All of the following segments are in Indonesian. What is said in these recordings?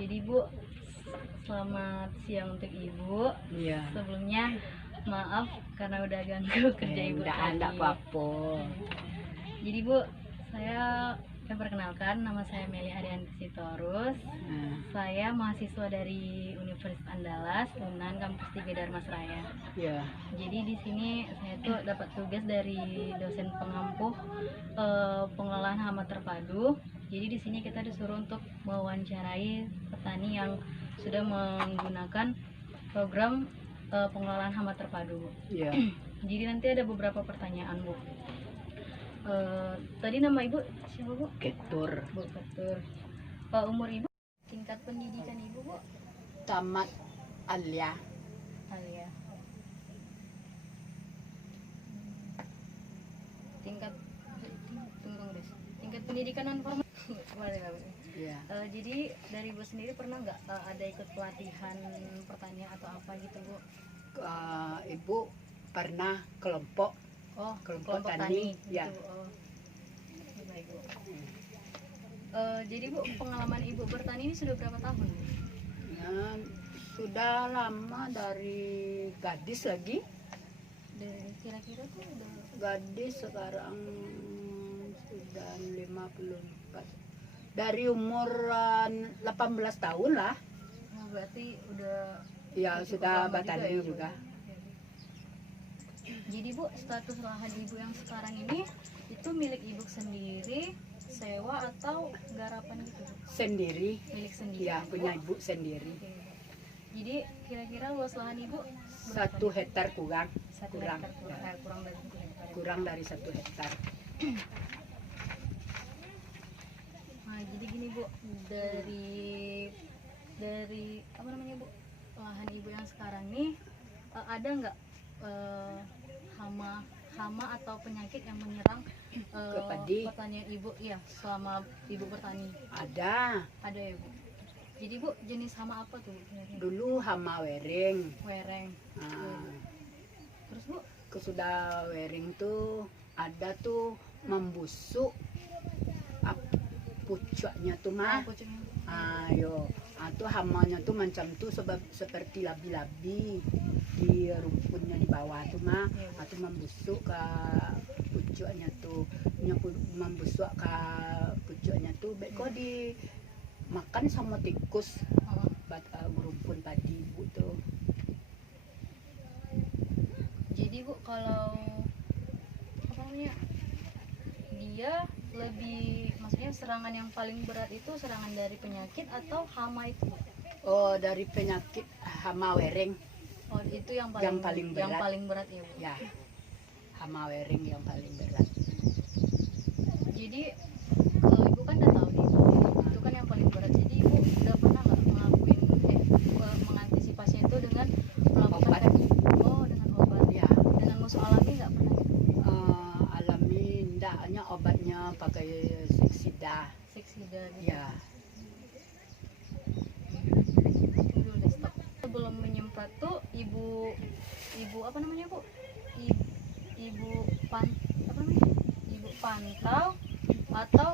Jadi Bu, selamat siang untuk Ibu. Iya. Sebelumnya maaf karena udah ganggu kerja Ibu tadi. Enggak apa-apa. Jadi Bu, saya perkenalkan, nama saya Meli Arianti Sitorus. Saya mahasiswa dari Universitas Andalas, UNAN Kampus 3 Darmasraya. Iya. Jadi di sini saya tuh dapat tugas dari dosen pengampu pengelolaan hama terpadu. Jadi di sini kita disuruh untuk mewawancarai petani yang sudah menggunakan program pengelolaan hama terpadu. Iya. Jadi nanti ada beberapa pertanyaan, Bu. Tadi nama Ibu siapa, Bu? Ketur. Bu Ketur. Umur Ibu, tingkat pendidikan Ibu, Bu? Tamat alia. Alia. Tingkat tingkat pendidikan non formal. Iya. Jadi dari Ibu sendiri pernah nggak ada ikut pelatihan pertanian atau apa gitu, Bu? Ibu pernah kelompok Kelompok tani, ya. gitu. Baik, Bu. Jadi Bu, pengalaman Ibu bertani ini sudah berapa tahun? Ya, sudah lama dari gadis lagi. Dari kira-kira tuh udah Gadis sekarang sudah 54. Dari umur 18 tahun lah. berarti udah Ya, cukup sudah lama bertani ya, Bu? juga. Jadi Bu, status lahan Ibu yang sekarang ini itu milik Ibu sendiri, sewa atau garapan gitu, Bu? Sendiri. Milik sendiri. Ya, punya ibu sendiri. Oke. Jadi kira-kira luas lahan Ibu 1 hektar kurang. kurang, Ya. kurang dari 1 hektar. Kurang dari 1 hektar. Nah, jadi gini Bu, dari apa namanya Bu, lahan Ibu yang sekarang nih ada nggak hama atau penyakit yang menyerang Ke padi? pertanian Ibu, iya, selama Ibu bertani? Ada. Ada ya Bu. Jadi Bu, jenis hama apa tuh, Bu? Dulu hama wering. Wereng. Terus Bu? Kesudah wering tuh ada tuh membusuk pucuknya tuh mah. Pucuknya. Ayo, tuh hamanya tuh macam tuh seperti labi-labi di rumputnya di bawah tuh mah. Tuh membusuk ke pucuknya tuh, membusuk ke pucuknya tuh. Kok dimakan sama tikus, rumput padi Bu tuh. Jadi Bu, kalau apa namanya, dia lebih, maksudnya serangan yang paling berat itu serangan dari penyakit atau hama itu, Bu? Oh, dari penyakit hama wering. Oh, itu yang Yang paling berat. Yang paling berat ya, Bu? Ya, hama wering yang paling berat. Jadi Ibu kan udah tahu nih, itu kan yang paling berat. Jadi Ibu udah pernah nggak ngelakuin mengantisipasi itu dengan melakukan Obat. dengan obat? Ya. Dengan musuh alami nggak pernah? Alami ndaknya obatnya pakai seksida. Seksida gitu. Ya. Dulu deh, stop. Sebelum menyemprot tuh ibu apa namanya, Bu? Ibu pantau atau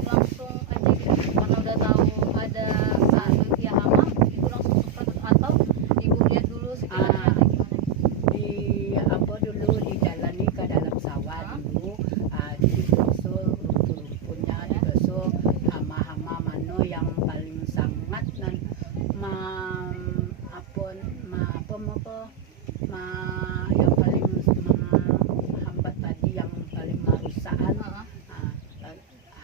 langsung aja gitu? Karena udah tahu ada ya hama, ibu langsung semprot atau ibu lihat dulu sekitarnya atau gimana? Dulu dijalani ke dalam sawah dulu, digosok rumput-rumputnya, digosok hama-hama mano yang paling sangat dan yang paling menghambat tadi, yang paling merusakan.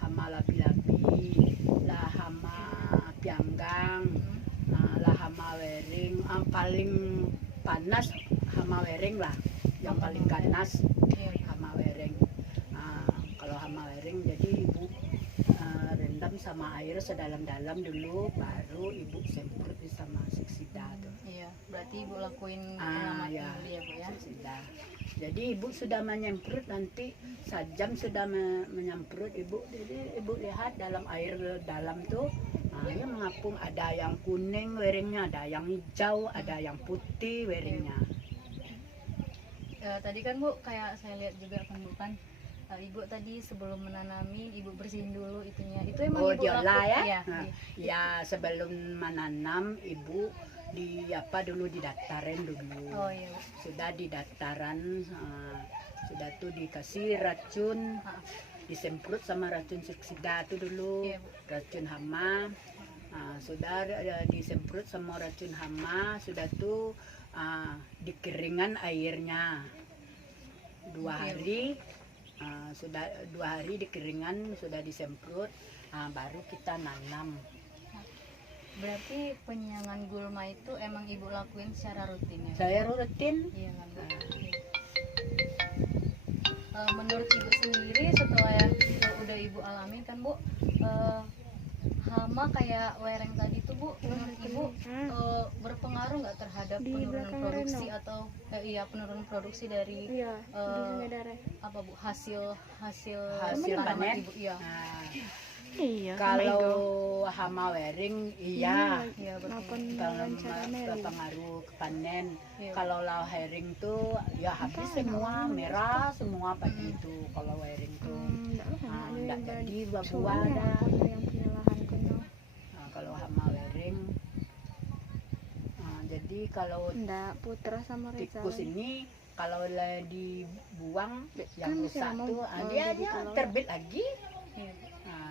Hama labi-labi lah, hama pianggang, lah hama wering. Paling panas hama wering lah, yang paling ganas hama wering. Kalau hama wering jadi Ibu rendam sama air sedalam-dalam dulu, baru Ibu semprot sama seksida tuh. Iya, berarti Ibu lakuin Ya, dulu ya, Bu ya. seksida. Jadi Ibu sudah menyemprot, nanti sajam sudah menyemprot Ibu. Jadi Ibu lihat dalam air dalam tuh, ya mengapung, ada yang kuning weringnya, ada yang hijau, ada yang putih weringnya. Tadi kan Bu, kayak saya lihat juga kan Bu kan Ibu tadi sebelum menanami ibu bersihin dulu itunya. Itu emang Oh, ibu diolah lakukan ya? ya? Nah, ya sebelum menanam ibu di apa dulu didaftarin dulu. Oh iya Bu. Sudah di daftaran, sudah tuh dikasih racun, Ah, disemprot sama racun seksida tuh dulu, Iya, Bu. racun hama. Sudah disemprot sama racun hama, sudah tuh dikeringan airnya 2 Iya, Bu. hari. Sudah 2 hari dikeringan, sudah disemprot, baru kita nanam. Berarti penyiangan gulma itu emang ibu lakuin secara rutin ya? Saya rutin. Iya kan Bu. Menurut ibu sendiri setelah yang udah ibu alami kan Bu, hama kayak lereng tadi tuh Bu, menurut ibu berpengaruh nggak terhadap Di penurunan belakang produksi Reno. atau iya penurunan produksi dari Iya, di daerah. apa Bu, hasil Hasil tanaman panen. ibu? Iya. Iya, Kalau hama wering, iya. Iya betul. Maupun Kalau lancarannya berpengaruh ke panen. Iya. Kalau lau herring tuh ya habis semua, merah semua padi itu. Kalau herring tuh enggak jadi buah-buah dah. yang punya lahan kono. Kalau hama wering, jadi kalau Enggak, Putra sama Rizal. tikus ini kalau lah dibuang yang Kan rusak saya mau, tuh, jadi dia kalau- terbit lagi, Iya.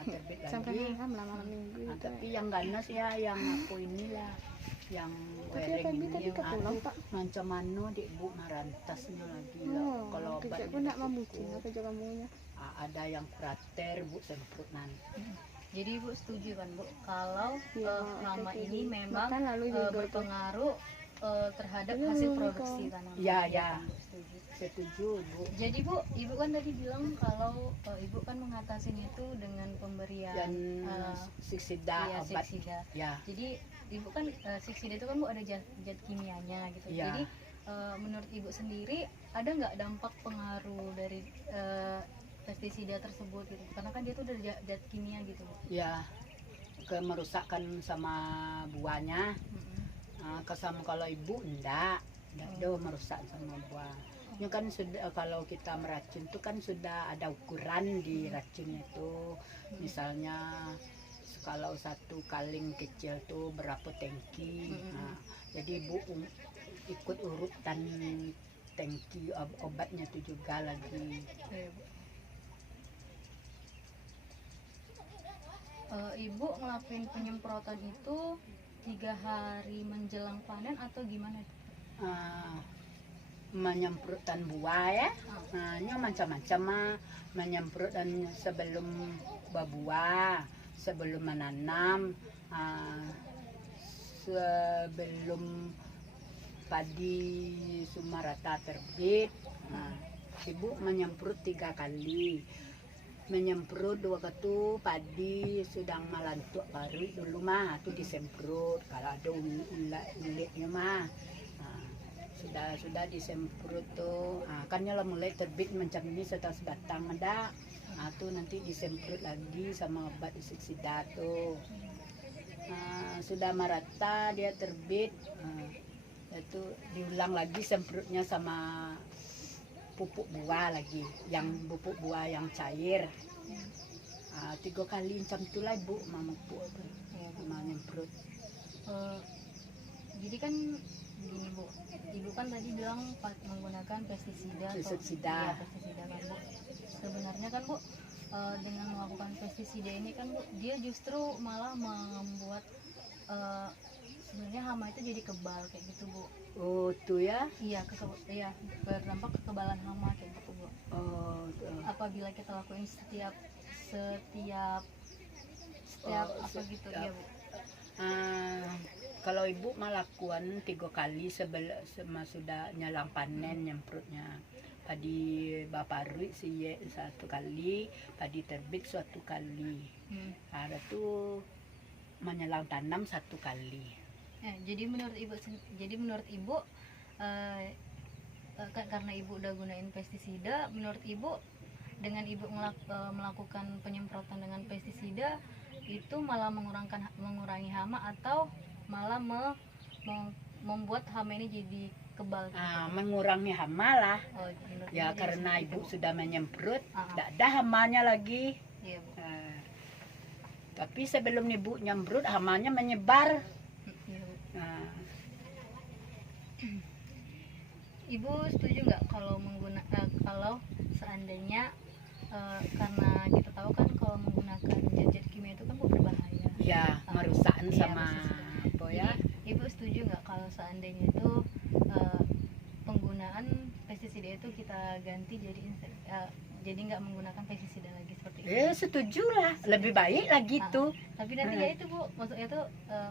terbit Sampai lagi. malam lah malam minggu itu. Tapi yang ganas ya, yang aku inilah, yang Tapi wering Febi ini tadi yang ke pulau, Pak. macam mana dek bu marantasnya lagi lah. Oh, Kalau obat kejap pun nak memucing apa jaga kamunya. ada yang prater bu semprot nanti. Jadi ibu setuju kan Bu kalau Iya, hama setuju. ini memang Makan lalu juga tuh. berpengaruh terhadap Iya, hasil iya, produksi Kak. tanaman. Iya, iya. kan, Bu? Setuju. Setuju bu. Jadi Bu, ibu kan tadi bilang kalau ibu kan mengatasinya itu dengan pemberian Dan iya, siksida obat. seksida. Ya, Jadi ibu kan seksida itu kan Bu ada zat kimianya gitu. Iya. Jadi menurut ibu sendiri ada nggak dampak pengaruh dari pestisida tersebut gitu? Karena kan dia tuh ada zat kimia gitu Bu. ya kemerusakan sama buahnya. Kesama kalau ibu enggak ada merusak sama buah. Ini kan sudah kalau kita meracun itu kan sudah ada ukuran di racunnya itu. Misalnya kalau satu kaleng kecil tuh berapa tangki. Jadi ibu ikut urutan tangki obatnya itu juga lagi. Iya, Bu. Ibu ngelakuin penyemprotan itu 3 hari menjelang panen atau gimana? Menyemprotkan buah ya. Ini macam-macam menyemprotkan sebelum berbuah, sebelum menanam, sebelum padi sumarata terbit. Ibu menyemprot 3 kali. Menyemprot 2 kali padi sedang melantuk baru dulu itu disemprot. Kalau ada uletnya sudah disemprot tuh, kan nyala mulai terbit macam ini setelah datang ada, tuh nanti disemprot lagi sama obat inseksida tuh. Sudah merata dia terbit, itu diulang lagi semprotnya sama pupuk buah lagi, yang pupuk buah yang cair. 3 kali macam itulah ibu memupuk menyemprot. Jadi kan gini Bu, ibu kan tadi bilang menggunakan pestisida Pestisida. pestisida kan Bu. Sebenarnya kan Bu, dengan melakukan pestisida ini kan Bu, dia justru malah membuat sebenarnya hama itu jadi kebal kayak gitu Bu. Oh tuh ya. Iya, berdampak kekebalan hama kayak gitu Bu. Oh tuh. Apabila kita lakuin setiap apa gitu ya Bu. Kalau ibu melakukan 3 kali sudah nyalang panen nyemprotnya. Padi baparui sih 1 kali, padi terbit 1 kali. Ada tuh menyelang tanam 1 kali. Jadi menurut ibu karena ibu udah gunain pestisida, menurut ibu dengan ibu melakukan penyemprotan dengan pestisida itu malah mengurangi hama atau malah membuat hama ini jadi kebal gitu. Mengurangi hama lah. Oh, menurut Ya Ibu karena jadi ibu seperti itu, sudah menyemprot, Ah, tidak ada hamanya lagi. Bu. Iya, Bu. Tapi sebelum ibu nyemprot, hamanya menyebar. Iya, Bu. Nah, Ibu setuju nggak kalau kalau seandainya karena kita tahu kan kalau menggunakan zat-zat kimia itu kan Bu, berbahaya. ya merusakan Iya, sama merusak. apa ya? Jadi, Ibu setuju nggak kalau seandainya itu penggunaan pestisida itu kita ganti jadi nggak menggunakan pestisida lagi seperti itu? Setuju lah, lebih baik lagi Ah, tuh. Tapi nanti ya itu Bu, maksudnya tuh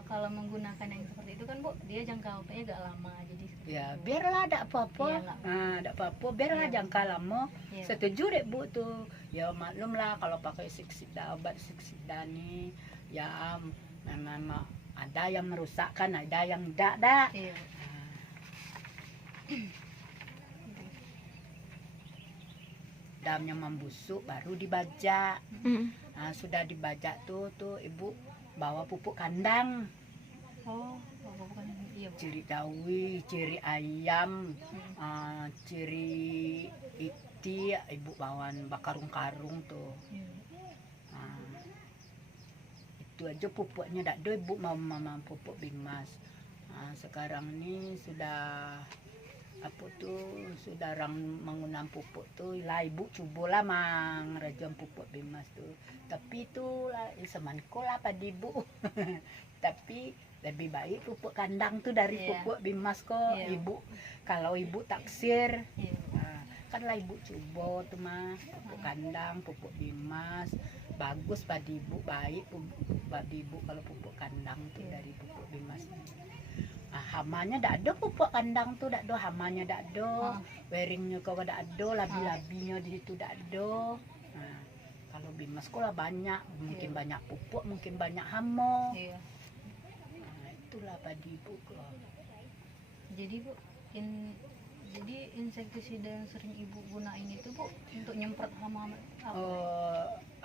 kalau menggunakan yang seperti itu kan Bu, dia jangka waktunya agak lama, jadi seperti Ya itu. biarlah ada apa-apa. Iya, nggak. Ada apa-apa, biarlah Iya. jangka lama. Iya. Setuju deh bu tuh. Ya maklum lah kalau pakai siksida, obat siksida nih, ya memang ada yang merusakkan, ada yang tidak dah. Iya. Dalamnya membusuk baru dibajak. Sudah dibajak tuh ibu bawa pupuk kandang, Oh, bukan iya Bu. ciri dawi, ciri ayam, Hmm. ciri iti, ibu bawan bakarung-karung tuh. Iya. Itu aja pupuknya dak do ibu mau pupuk bimas. Sekarang ini sudah apa tuh sudah orang menggunakan pupuk tuh lah ibu cobalah mang rajam pupuk bimas tuh, tapi itu lah semanko lah pada ibu. Tapi lebih baik pupuk kandang tuh dari Iya. pupuk bimas kok. Iya. Ibu kalau ibu taksir Iya. kan lah ibu coba tuh mah pupuk kandang, pupuk bimas bagus pada ibu, baik pada ibu kalau pupuk kandang tuh Iya. dari pupuk bimas. Hamanya dak ada pupuk kandang tuh, dak ada hamanya, dak ada wearingnya kau dak ada, labi-labinya di situ dak ada. Kalau bimas kok lah banyak, mungkin Iya. banyak pupuk, mungkin banyak hama. Iya. Itulah pada ibu kok. Jadi Bu, jadi insektisida yang sering Ibu gunain itu Bu untuk nyemprot hama-hama apa?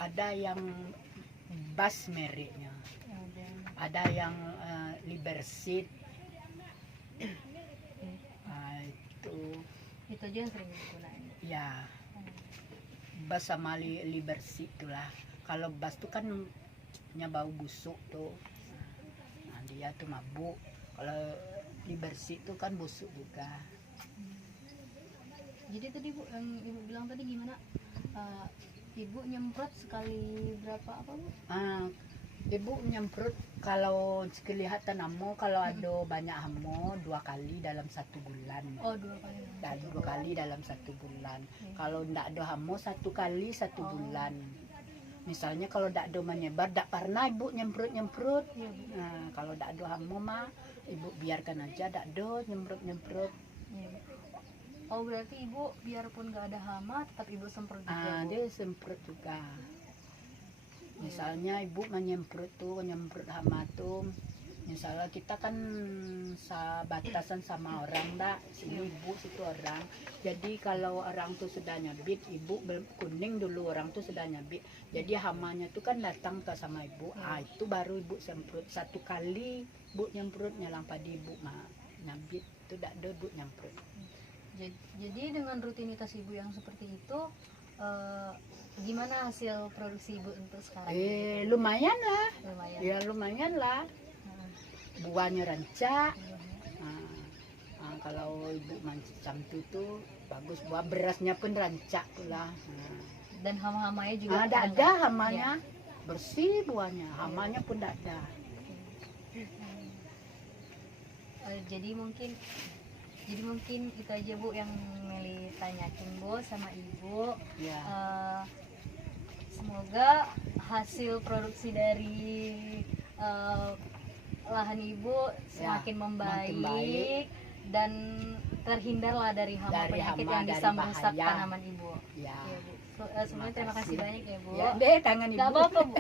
Ada yang bas mereknya, Ya udah. ada yang Liberseed. Itu aja yang sering Ibu gunain. Ya, bas sama Liberseed itulah. Kalau bas tuh kan bau busuk tuh. Nah, dia tuh mabuk. Kalau Liberseed tuh kan busuk juga. Jadi tadi Bu yang Ibu bilang tadi gimana? Ibu nyemprot sekali berapa apa Bu? Ibu nyemprot kalau kelihatan hamo, kalau ada banyak hamo 2 kali dalam 1 bulan. Oh, 2 kali. Dan 2 kali dalam 1 bulan. Oke. Kalau ndak ada hamo 1 kali 1 Oh. bulan. Misalnya kalau ndak ada menyebar, ndak pernah ibu nyemprot. Iya Bu. Nah, kalau ndak ada hamo mah ibu biarkan aja, ndak ada nyemprot. Iya, Bu. Oh, berarti Ibu biarpun nggak ada hama tetap Ibu semprot juga Bu? Dia semprot juga. Misalnya ibu menyemprot hama tuh. Misalnya kita kan batasan sama orang dak, sini ibu situ orang. Jadi kalau orang tuh sudah nyabit, ibu kuning dulu, orang tuh sudah nyabit. Jadi hamanya tuh kan datang ke sama ibu. Itu baru ibu semprot 1 kali ibu nyemprot nyalang pada ibu mah nyabit itu dak ada ibu nyemprot. Jadi dengan rutinitas Ibu yang seperti itu, gimana hasil produksi Ibu untuk sekarang? Lumayan lah. Lumayan. Ya lumayan lah. Buahnya rancak. Kalau ibu macam itu bagus, buah berasnya pun rancak pula. Dan hama-hamanya juga Ada nggak? hamanya, bersih buahnya, hamanya pun tidak ada. Jadi mungkin itu aja Bu yang Meli tanyakin Bu sama Ibu. Ya. Semoga hasil produksi dari lahan Ibu semakin membaik, baik. dan terhindarlah dari hama Dari penyakit hama, yang bisa dari merusak bahaya. tanaman Ibu. Ya. Ya, Bu. Semuanya terima kasih banyak ya Bu. Ya deh, tangan Nggak ibu. apa-apa Bu.